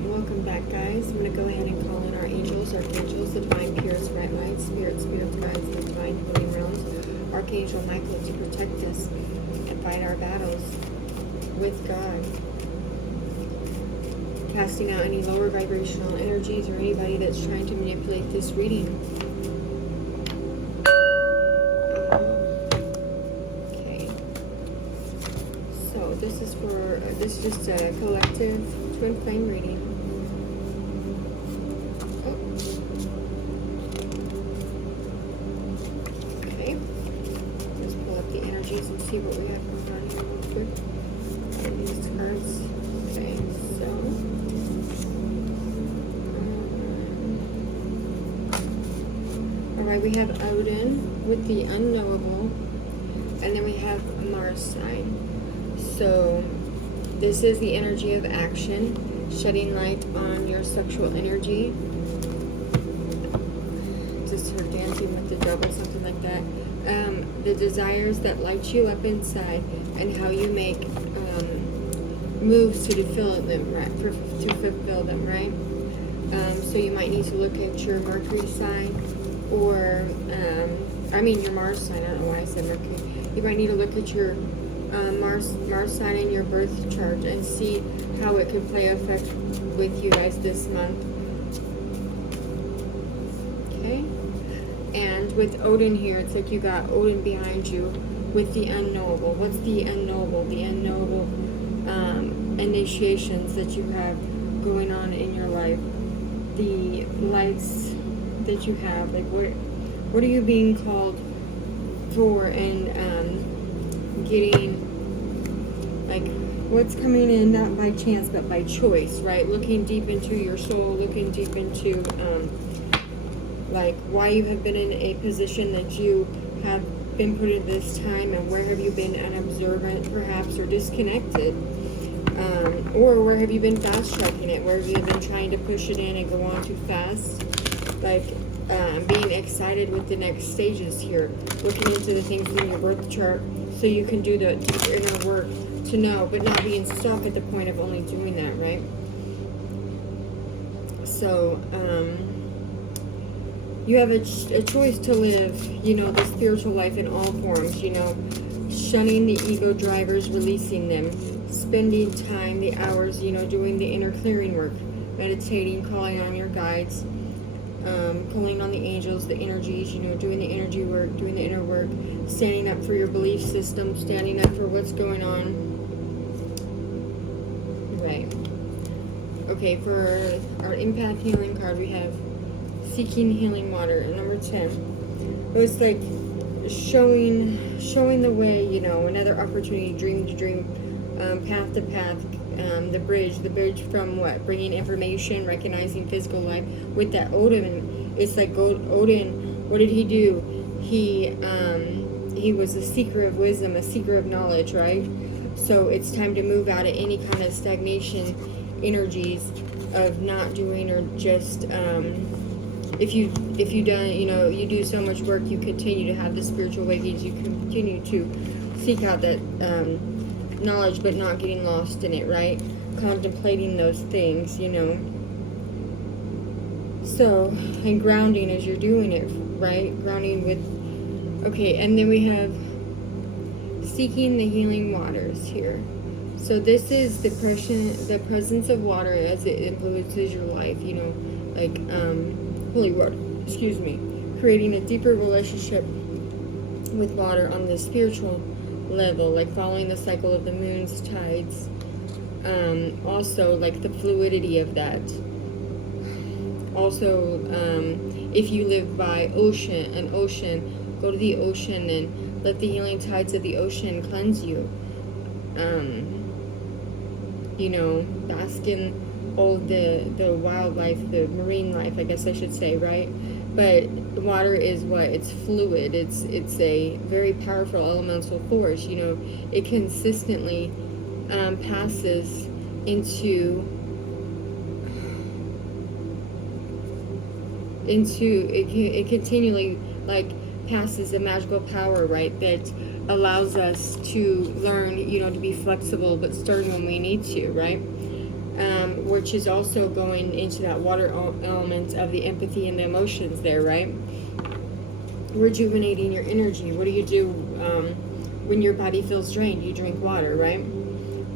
Alright, welcome back, guys. I'm going to go ahead and call in our angels, archangels, the divine peers, bright lights, spirits, guides, the divine healing realms, Archangel Michael to protect us and fight our battles with God. Casting out any lower vibrational energies or anybody that's trying to manipulate this reading. Okay. So this is just a collective twin flame reading. Okay. Let's pull up the energies and see what we have going on here real quick. These cards. Okay, so alright, we have Odin with the unknowable, and then we have a Mars sign. So this is the energy of action, shedding light on your sexual energy. Just her dancing with the devil, something like that. The desires that light you up inside, and how you make moves to fulfill them, right? So you might need to look at your Mercury sign, or your Mars sign. I don't know why I said Mercury. You might need to look at your Mars sign in your birth chart and see how it could play effect with you guys this month. Okay, and with Odin here, it's like you got Odin behind you with the unknowable. What's the unknowable? The unknowable initiations that you have going on in your life, the lights that you have. Like what are you being called for, and getting, like, what's coming in not by chance but by choice, right? Looking deep into your soul, looking deep into like why you have been in a position that you have been put in this time, and where have you been unobservant perhaps, or disconnected, or where have you been fast tracking it, where have you been trying to push it in and go on too fast, like being excited with the next stages here, looking into the things in your birth chart so you can do the deeper inner work to know, but not being stuck at the point of only doing that, right? So you have a choice to live, the spiritual life in all forms, shunning the ego drivers, releasing them, spending time, the hours, doing the inner clearing work, meditating, calling on your guides, calling on the angels, the energies, doing the energy work, doing the inner work, standing up for your belief system, standing up for what's going on. Right. Okay, for our empath healing card, we have Seeking Healing Water, number 10. It was like showing the way, another opportunity, dream to dream, path to path, the bridge from what? Bringing information, recognizing physical life. With that Odin, it's like Odin, what did he do? He was a seeker of wisdom, a seeker of knowledge, right? So it's time to move out of any kind of stagnation energies of not doing, or just if you done, you do so much work, you continue to have the spiritual awakenings, you continue to seek out that knowledge, but not getting lost in it, right? Contemplating those things, So, and grounding as you're doing it, right? Grounding with, okay, and then we have Seeking the Healing Waters here. So this is the presence of water as it influences your life, like holy water, creating a deeper relationship with water on the spiritual level, like following the cycle of the moon's tides, also like the fluidity of that. Also, if you live by an ocean, go to the ocean and let the healing tides of the ocean cleanse you. Bask in all the wildlife, the marine life, I guess I should say, right? But water is what? It's fluid. It's a very powerful elemental force. It consistently passes into it continually passes a magical power, right? That allows us to learn, to be flexible but stern when we need to, right? which is also going into that water element of the empathy and the emotions there, right? Rejuvenating your energy. What do you do when your body feels drained? You drink water, right?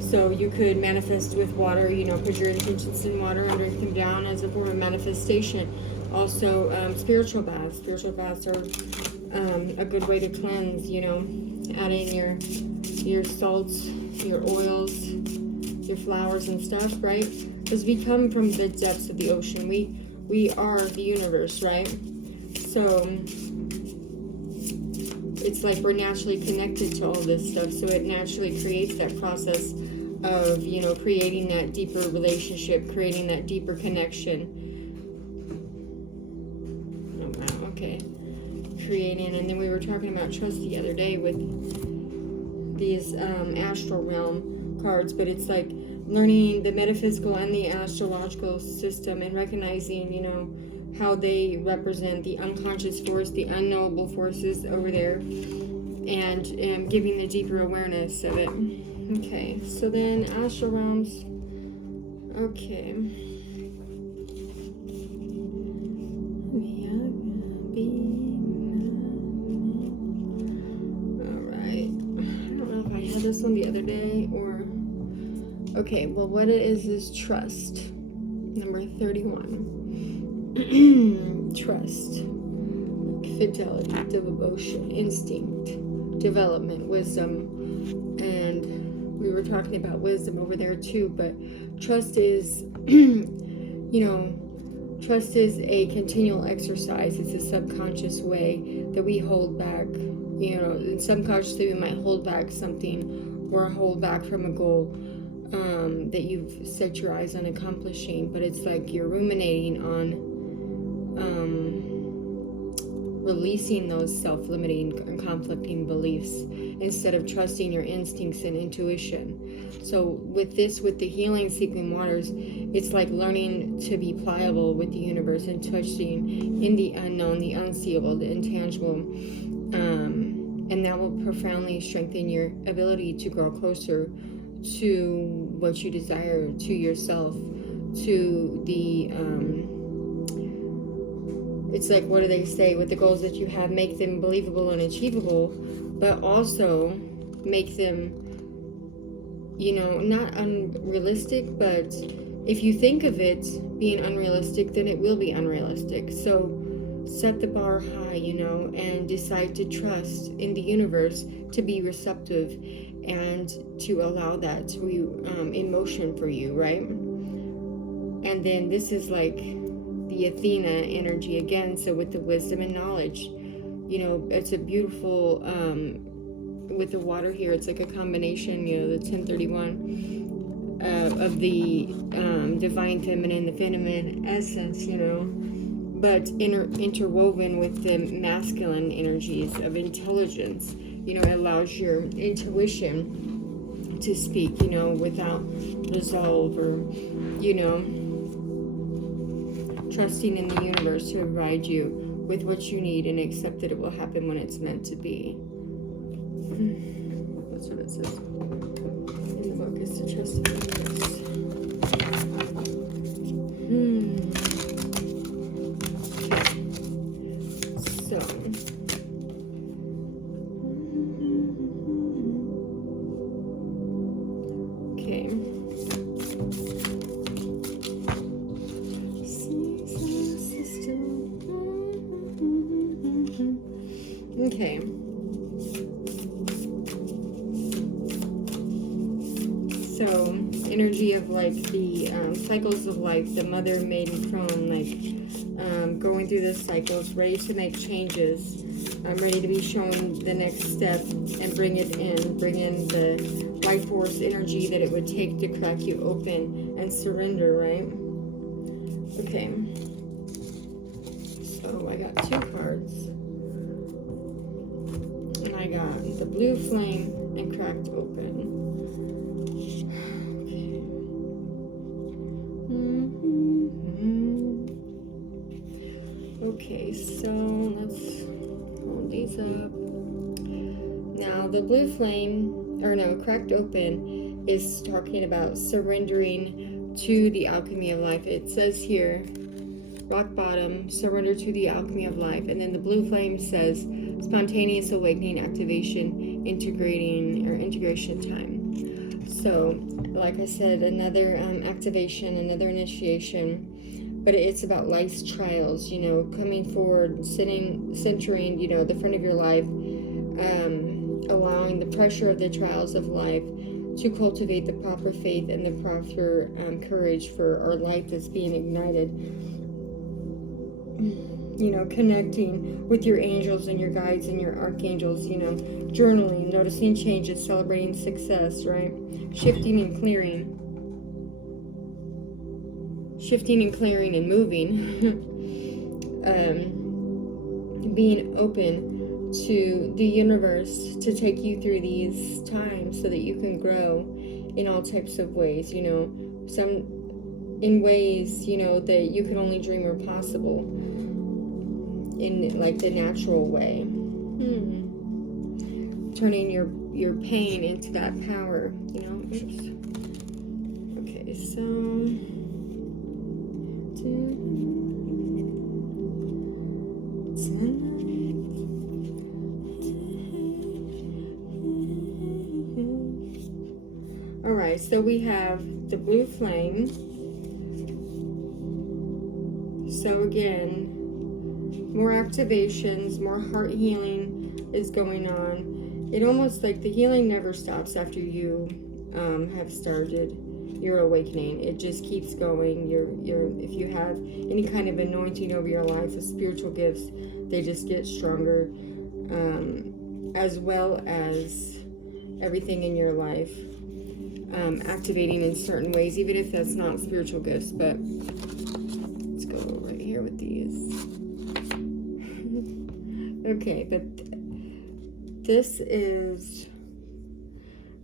So you could manifest with water, you know, put your intentions in water and drink them down as a form of manifestation. Also, spiritual baths. Spiritual baths are a good way to cleanse, you know, add in your salts, your oils, your flowers and stuff, right? Because we come from the depths of the ocean. We are the universe, right? So it's like we're naturally connected to all this stuff, so it naturally creates that process of, you know, creating that deeper relationship, creating that deeper connection. Oh wow, okay. Creating, and then we were talking about trust the other day with these astral realm cards, but it's like learning the metaphysical and the astrological system and recognizing, you know, how they represent the unconscious force, the unknowable forces over there, and giving the deeper awareness of it. Okay, so then astral realms. Okay. Alright. I don't know if I had this one the other day or... Okay, well, what it is trust. Number 31. Trust, fidelity, devotion, instinct, development, wisdom, and we were talking about wisdom over there too, but trust is, you know, trust is a continual exercise. It's a subconscious way that we hold back, you know, subconsciously we might hold back something or hold back from a goal that you've set your eyes on accomplishing, but it's like you're ruminating on releasing those self-limiting and conflicting beliefs instead of trusting your instincts and intuition. So with the healing seeking waters, it's like learning to be pliable with the universe and touching in the unknown, the unseeable, the intangible, and that will profoundly strengthen your ability to grow closer to what you desire, to yourself, to the it's like, what do they say? With the goals that you have, make them believable and achievable, but also make them, you know, not unrealistic, but if you think of it being unrealistic, then it will be unrealistic. So set the bar high, you know, and decide to trust in the universe to be receptive and to allow that to be in motion for you, right? And then this is like the Athena energy again, so with the wisdom and knowledge, you know, it's a beautiful with the water here, it's like a combination, you know, the 1031 of the divine feminine, the feminine essence, you know, but interwoven with the masculine energies of intelligence. You know, it allows your intuition to speak, you know, without resolve, or, you know, trusting in the universe to provide you with what you need and accept that it will happen when it's meant to be. That's what it says in the book, is to trust in the universe. So, okay. Okay. So, energy of like the cycles of life, the mother, maiden, crone, like going through the cycles, ready to make changes. I'm ready to be shown the next step and bring in the life force energy that it would take to crack you open and surrender, right? Okay. So I got 2 cards. And I got the blue flame and cracked open. Okay, so let's hold these up. Now the blue flame, or no, cracked open is talking about surrendering to the alchemy of life. It says here, rock bottom, surrender to the alchemy of life. And then the blue flame says spontaneous awakening, activation, integration time. So, like I said, another activation, another initiation. But it's about life's trials, you know, coming forward, centering, you know, the front of your life, allowing the pressure of the trials of life to cultivate the proper faith and the proper courage for our life that's being ignited. You know, connecting with your angels and your guides and your archangels, you know, journaling, noticing changes, celebrating success, right? Shifting and clearing and moving. Being open to the universe to take you through these times so that you can grow in all types of ways, you know, some in ways, you know, that you can only dream are possible in like the natural way. Turning your pain into that power, you know. Okay, so alright, so we have the blue flame. So again, more activations, more heart healing is going on. It almost like the healing never stops after you have started your awakening. It just keeps going. If you have any kind of anointing over your life, the spiritual gifts, they just get stronger, as well as everything in your life activating in certain ways, even if that's not spiritual gifts. But let's go right here with these. Okay, but this is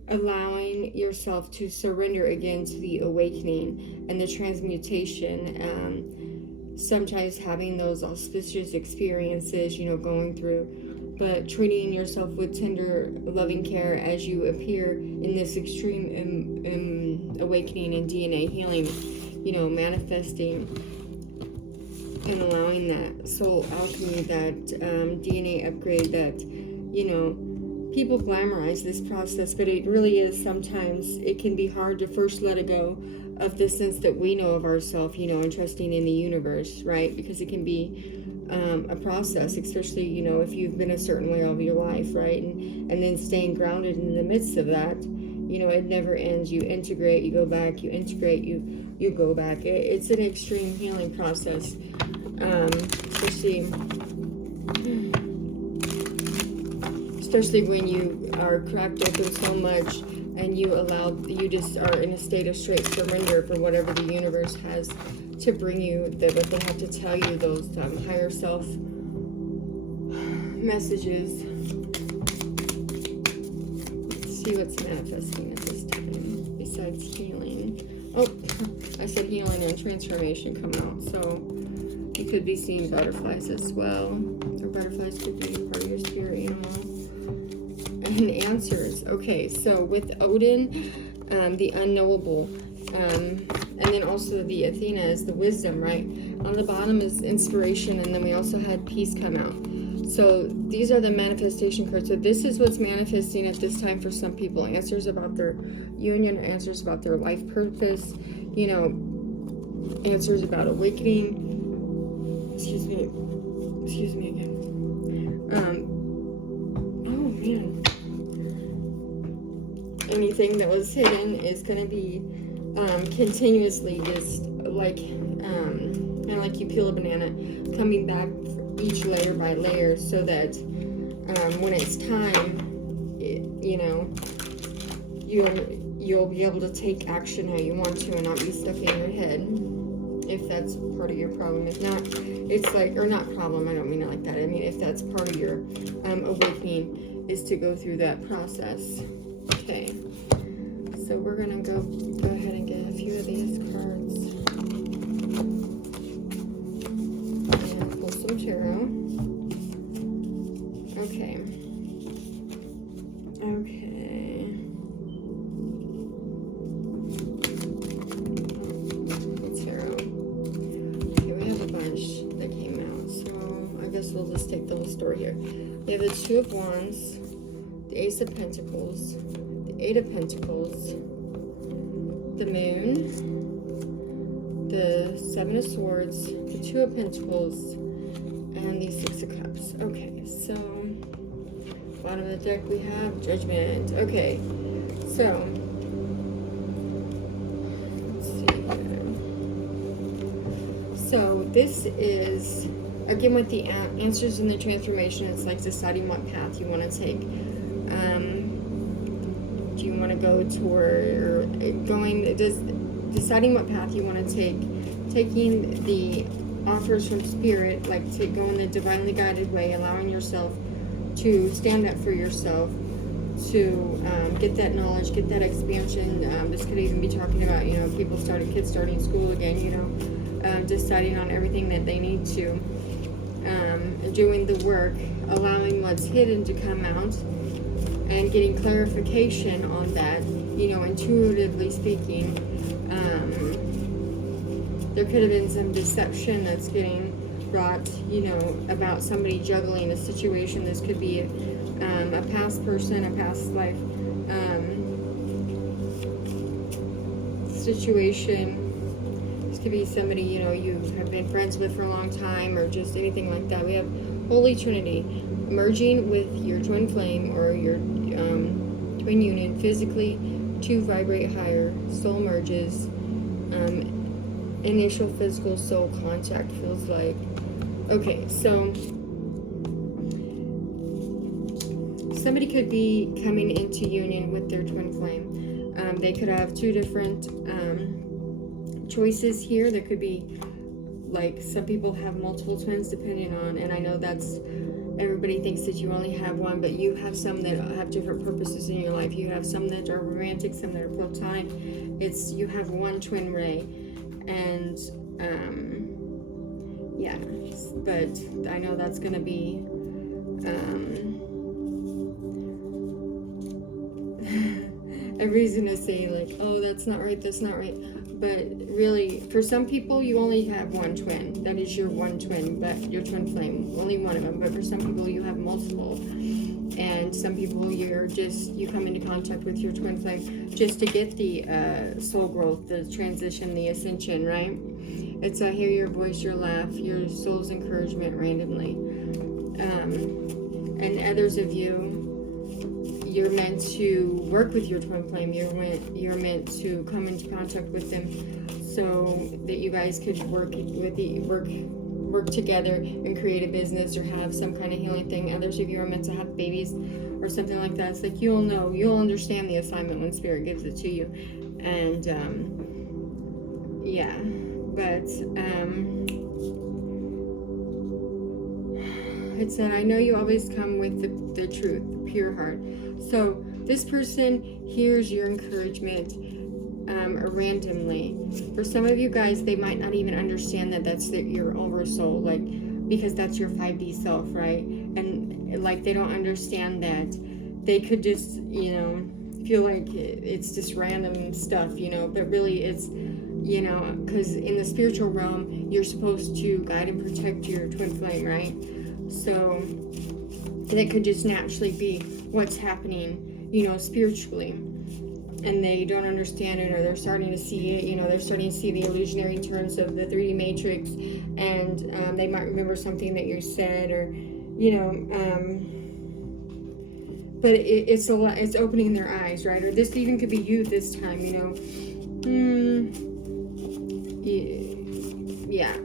allowing yourself to surrender again to the awakening and the transmutation. Sometimes having those auspicious experiences, you know, going through, but treating yourself with tender, loving care as you appear in this extreme awakening and DNA healing, you know, manifesting and allowing that soul alchemy, that DNA upgrade, that, you know, people glamorize this process, but it really is, sometimes it can be hard to first let it go of the sense that we know of ourselves, you know, and trusting in the universe, right? Because it can be a process, especially, you know, if you've been a certain way all of your life, right? And then staying grounded in the midst of that, you know, it never ends. You integrate, you go back, you integrate, you go back. It's an extreme healing process, especially when you are cracked open so much and you just are in a state of straight surrender for whatever the universe has to bring you, that what they have to tell you, those higher self messages. Let's see what's manifesting at this time besides healing. Oh, I said healing and transformation come out. So you could be seeing butterflies as well, or butterflies could be part of your spirit animal. And answers. Okay, so with Odin, the unknowable, and then also the Athena is the wisdom, right? On the bottom is inspiration, and then we also had peace come out. So these are the manifestation cards. So this is what's manifesting at this time for some people. Answers about their union, answers about their life purpose, you know, answers about awakening. Excuse me again. Oh man. Anything that was hidden is going to be continuously just like kind of like you peel a banana, coming back each layer by layer, so that when it's time, you know, you'll be able to take action how you want to and not be stuck in your head, if that's part of your problem. If not, it's like, or not problem, I don't mean it like that, I mean if that's part of your awakening, is to go through that process. Okay, so we're gonna go ahead and get a few of these cards and pull some tarot. Okay. Pentacles. Let's take the whole story here. We have the Two of Wands, the Ace of Pentacles, the Eight of Pentacles, the Moon, the Seven of Swords, the Two of Pentacles, and the Six of Cups. Okay, so bottom of the deck we have Judgment. Okay, so let's see here. So this is, again, with the answers in the transformation, it's like deciding what path you want to take. Do you want to go toward, deciding what path you want to take, taking the offers from Spirit, like to go in the divinely guided way, allowing yourself to stand up for yourself, to get that knowledge, get that expansion. This could even be talking about, you know, kids starting school again, you know, deciding on everything that they need to, doing the work, allowing what's hidden to come out, and getting clarification on that, you know, intuitively speaking. There could have been some deception that's getting brought, you know, about somebody juggling a situation. This could be a past person, a past life situation. This could be somebody, you know, you have been friends with for a long time, or just anything like that. We have Holy Trinity, merging with your twin flame or your twin union physically to vibrate higher. Soul merges. Initial physical soul contact feels like. Okay, so somebody could be coming into union with their twin flame. They could have two different choices here. There could be, like, some people have multiple twins depending on, and I know that's, everybody thinks that you only have one, but you have some that have different purposes in your life. You have some that are romantic, some that are platonic. You have one twin ray, and yeah, but I know that's going to be a reason to say, like, oh, that's not right, but really, for some people, you only have one twin. That is your one twin, but your twin flame, only one of them. But for some people, you have multiple, and some people, you come into contact with your twin flame just to get the soul growth, the transition, the ascension, right? It's I hear your voice, your laugh, your soul's encouragement randomly. And others of you, you're meant to work with your twin flame. You're meant to come into contact with them, so that you guys could work together and create a business or have some kind of healing thing. Others of you are meant to have babies or something like that. It's like you'll understand the assignment when Spirit gives it to you, and yeah. But it said, I know you always come with the truth, the pure heart. So this person hears your encouragement randomly. For some of you guys, they might not even understand that that's your oversoul, like, because that's your 5D self, right? And like, they don't understand that. They could just, you know, feel like it's just random stuff, you know, but really it's, you know, because in the spiritual realm, you're supposed to guide and protect your twin flame, right? So that could just naturally be what's happening, you know, spiritually. And they don't understand it, or they're starting to see it, you know, they're starting to see the illusionary terms of the 3D matrix, and they might remember something that you said, or, you know, but it's opening their eyes, right? Or this even could be you this time, you know. Yeah.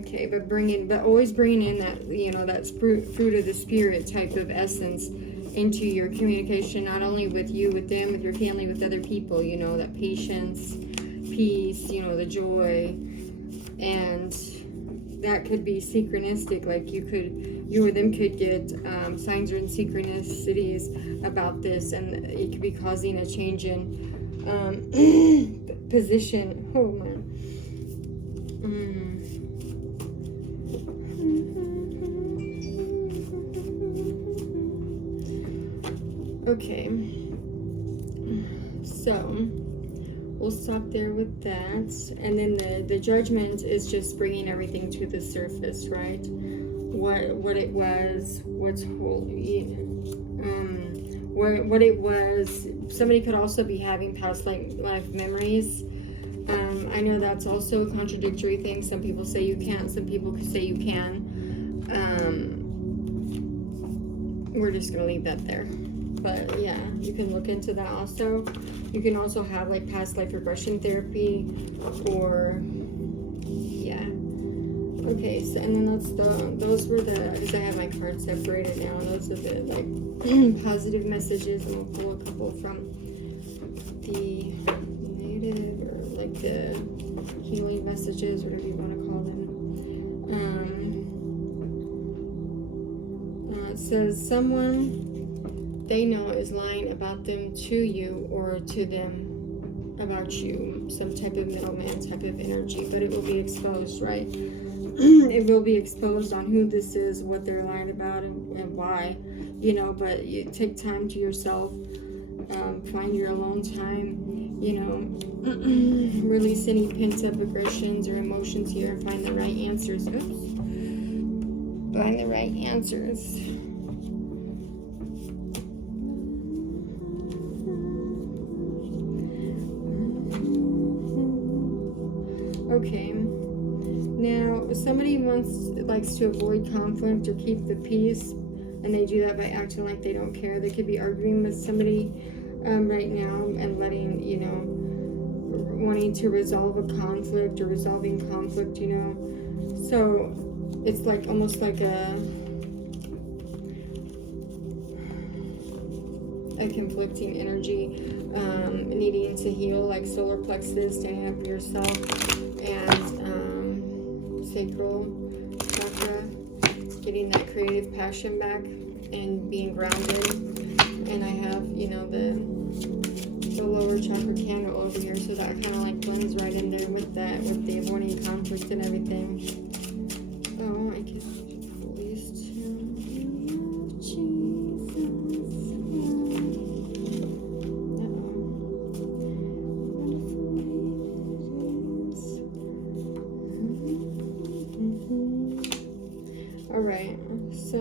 Okay, but always bringing in that, you know, that fruit of the Spirit type of essence into your communication, not only with you, with them, with your family, with other people, you know, that patience, peace, you know, the joy. And that could be synchronistic, like you or them could get signs or synchronicities about this, and it could be causing a change in position. Oh man. Okay, so we'll stop there with that. And then the judgment is just bringing everything to the surface, right? What it was, what's holy, what it was. Somebody could also be having past life memories. I know that's also a contradictory thing. Some people say you can't, some people could say you can. We're just gonna leave that there. But yeah, you can look into that also. You can also have like past life regression therapy, or yeah. Okay, so and then those were the, because I have my cards separated now. Those are the like positive messages, and we'll pull a couple from the negative, or like the healing messages, whatever you want to call them. It says someone they know is lying about them to you, or to them about you, some type of middleman type of energy, but it will be exposed, right? It will be exposed on who this is, what they're lying about, and why, you know. But you take time to yourself, find your alone time, you know, release any pent-up aggressions or emotions here, and find the right answers. Oops. Find the right answers. Okay, now somebody likes to avoid conflict or keep the peace, and they do that by acting like they don't care. They could be arguing with somebody right now and letting, you know, wanting to resolve a conflict or resolving conflict, you know. So it's like almost like a conflicting energy, needing to heal, like solar plexus, standing up for yourself, and sacral chakra, getting that creative passion back and being grounded. And I have, you know, the lower chakra candle over here, so that kind of like blends right in there with that, with the avoiding conflict and everything. Oh, I guess please tell me, Jesus. Alright, so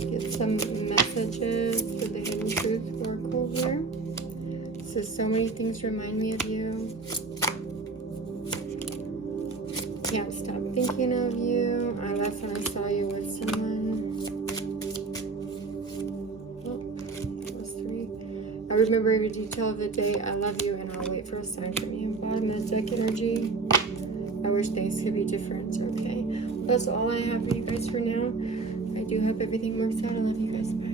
get some messages for the Hidden Truth Oracle here. So many things remind me of you. Can't stop thinking of you. I laughed when I saw you with someone. Oh, that was 3. I remember every detail of the day. I love you, and I'll wait for a sign from you. Bottom of the deck energy. I wish things could be different. Okay. That's all I have for you guys for now. I do hope everything works out. I love you guys. Bye.